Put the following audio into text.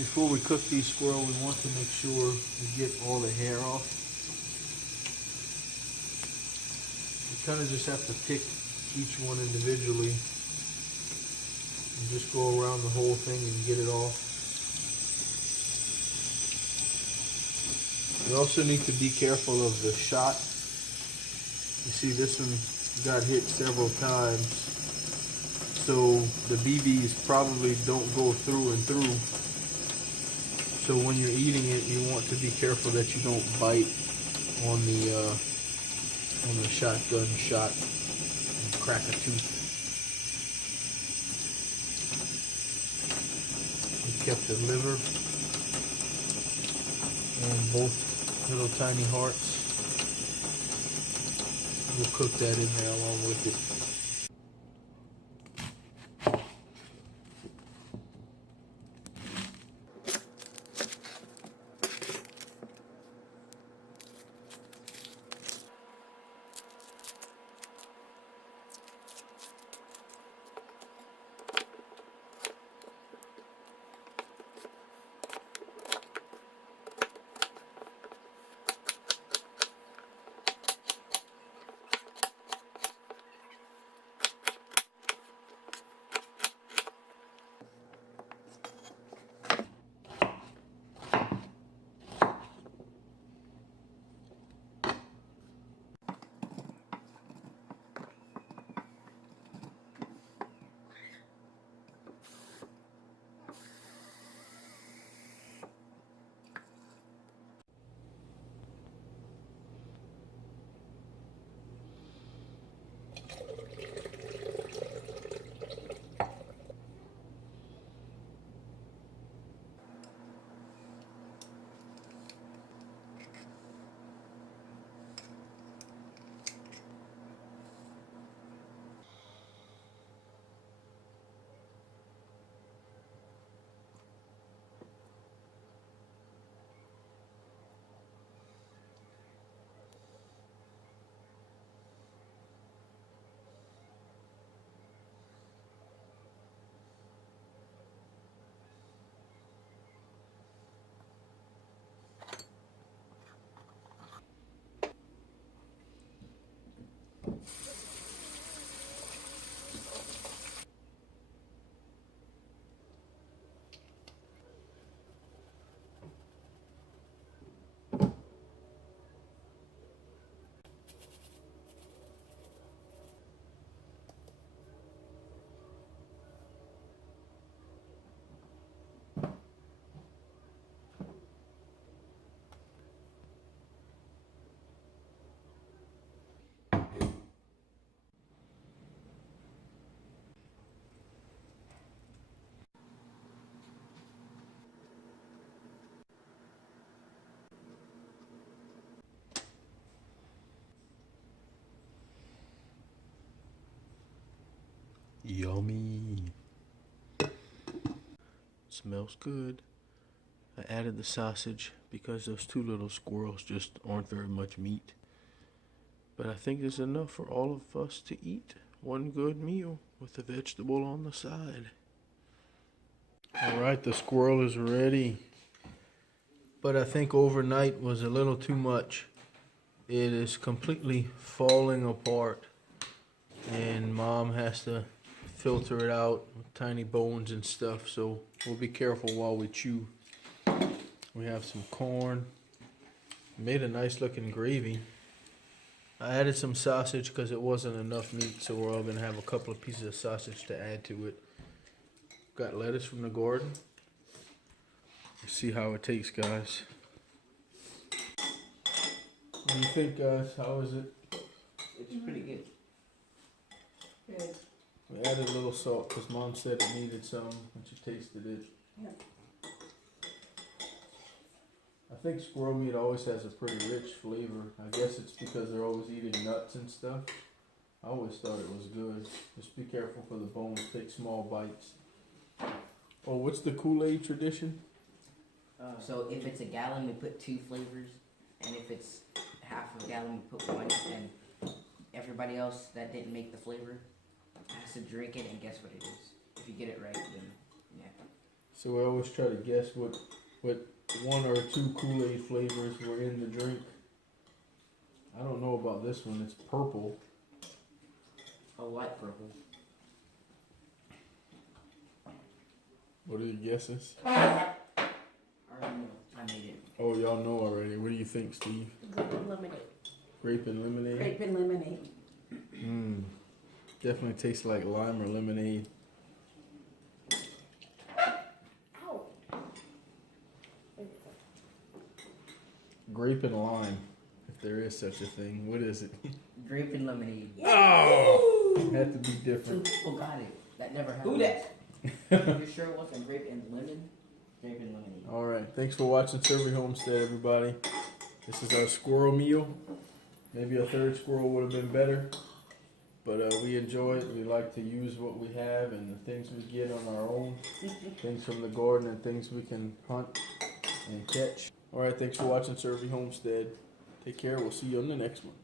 Before we cook these squirrel, we want to make sure we get all the hair off. You kind of just have to pick each one individually and just go around the whole thing and get it off. You also need to be careful of the shot. You see this one got hit several times, so the BBs probably don't go through and through. So when you're eating it, you want to be careful that you don't bite on the shotgun shot and crack a tooth. We kept the liver and both little tiny hearts. We'll cook that in there along with it. Yummy. Smells good. I added the sausage because those two little squirrels just aren't very much meat. But I think there's enough for all of us to eat one good meal with a vegetable on the side. Alright, the squirrel is ready. But I think overnight was a little too much. It is completely falling apart. And Mom has to filter it out with tiny bones and stuff, so we'll be careful while we chew. We have some corn. Made a nice looking gravy. I added some sausage because it wasn't enough meat, so we're all gonna have a couple of pieces of sausage to add to it. Got lettuce from the garden. Let's see how it tastes, guys. What do you think, guys? How is it? It's pretty good. Good. We added a little salt because Mom said it needed some when she tasted it. Yep. I think squirrel meat always has a pretty rich flavor. I guess it's because they're always eating nuts and stuff. I always thought it was good. Just be careful for the bones. Take small bites. Oh, what's the Kool-Aid tradition? So if it's a gallon, we put 2 flavors, and if it's half a gallon, we put 1, and everybody else that didn't make the flavor has to drink it and guess what it is. If you get it right, then yeah. So we always try to guess what one or two Kool-Aid flavors were in the drink. I don't know about this one. It's purple. A light purple. What are your guesses? I already know. I made it. Oh, y'all know already. What do you think, Steve? Grape and lemonade. Grape and lemonade? Grape and lemonade. Mmm. Definitely tastes like lime or lemonade. Ow. Grape and lime, if there is such a thing. What is it? Grape and lemonade. Oh! Had to be Two different. people got it. That never happened. Who that? You sure it wasn't grape and lemon? Grape and lemonade. All right. Thanks for watching SERVi Homestead, everybody. This is our squirrel meal. Maybe a third squirrel would have been better. But we enjoy it. We like to use what we have and the things we get on our own. Things from the garden and things we can hunt and catch. All right. Thanks for watching SERVi Homestead. Take care. We'll see you on the next one.